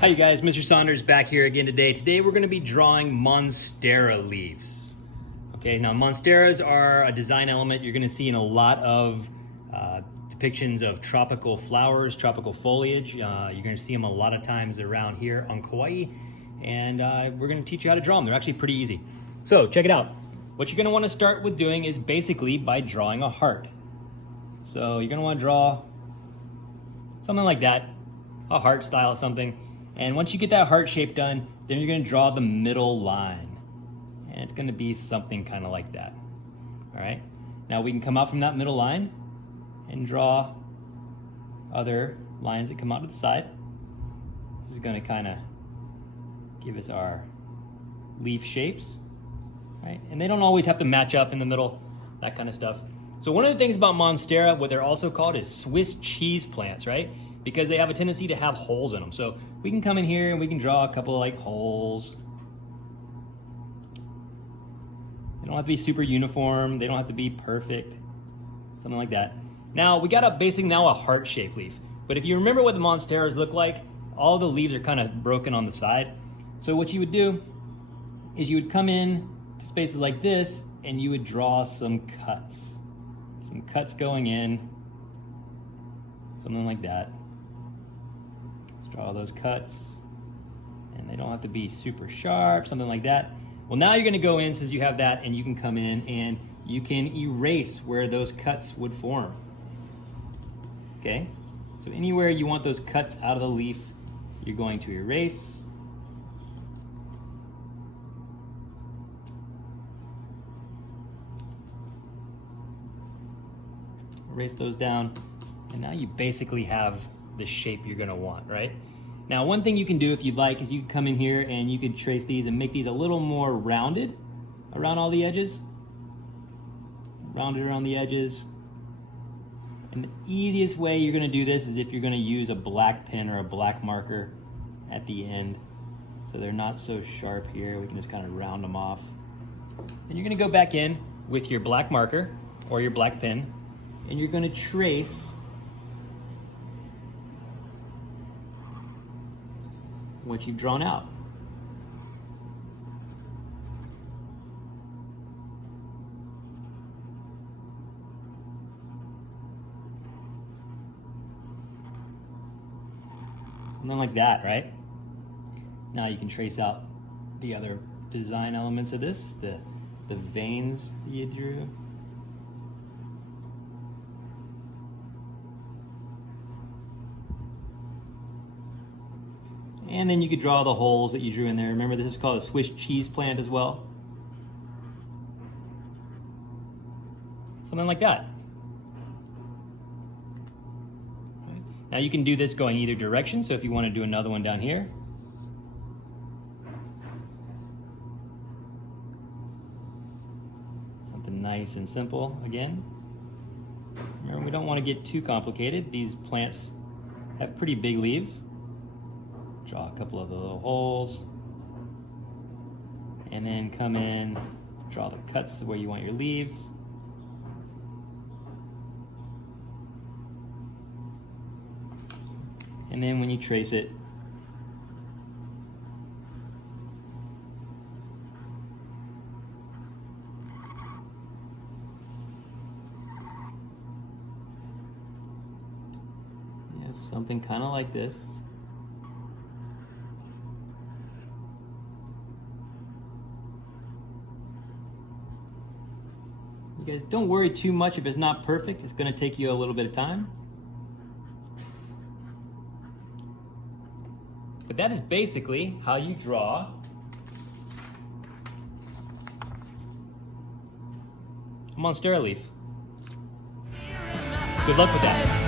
Hi you guys, Mr. Saunders back here again today. Today we're going to be drawing Monstera leaves. Okay, now Monsteras are a design element you're going to see in a lot of depictions of tropical flowers, tropical foliage. You're going to see them a lot of times around here on Kauai, and we're going to teach you how to draw them. They're actually pretty easy. So check it out. What you're going to want to start with doing is basically by drawing a heart. So you're going to want to draw something like that, a heart style something. And once you get that heart shape done, then you're going to draw the middle line. And it's going to be something kind of like that. All right. Now we can come out from that middle line and draw other lines that come out to the side. This is going to kind of give us our leaf shapes, right? And they don't always have to match up in the middle, that kind of stuff. So one of the things about Monstera, what they're also called is Swiss cheese plants, right? Because they have a tendency to have holes in them. So we can come in here and we can draw a couple of like holes. They don't have to be super uniform. They don't have to be perfect. Something like that. Now we got basically a heart-shaped leaf. But if you remember what the Monsteras look like, all the leaves are kind of broken on the side. So what you would do is you would come in to spaces like this and you would draw some cuts. Some cuts going in. Something like that. Let's draw those cuts. And they don't have to be super sharp, something like that. Well, now you're going to go in, since you have that, and you can come in and you can erase where those cuts would form. Okay? So anywhere you want those cuts out of the leaf, you're going to erase. Erase those down. And now you basically have the shape you're gonna want, right? Now, one thing you can do if you'd like is you can come in here and you could trace these and make these a little more rounded around all the edges. Rounded around the edges. And the easiest way you're gonna do this is if you're gonna use a black pen or a black marker at the end. So they're not so sharp here. We can just kind of round them off. And you're gonna go back in with your black marker or your black pen, and you're gonna trace what you've drawn out. Something like that, right? Now you can trace out the other design elements of this, the veins that you drew. And then you could draw the holes that you drew in there. Remember, this is called a Swiss cheese plant as well. Something like that. Right. Now you can do this going either direction. So if you want to do another one down here. Something nice and simple again. Remember, we don't want to get too complicated. These plants have pretty big leaves. Draw a couple of the little holes, and then come in, draw the cuts where you want your leaves. And then when you trace it, you have something kind of like this. You guys don't worry too much if it's not perfect. It's going to take you a little bit of time. But that is basically how you draw a Monstera leaf. Good luck with that.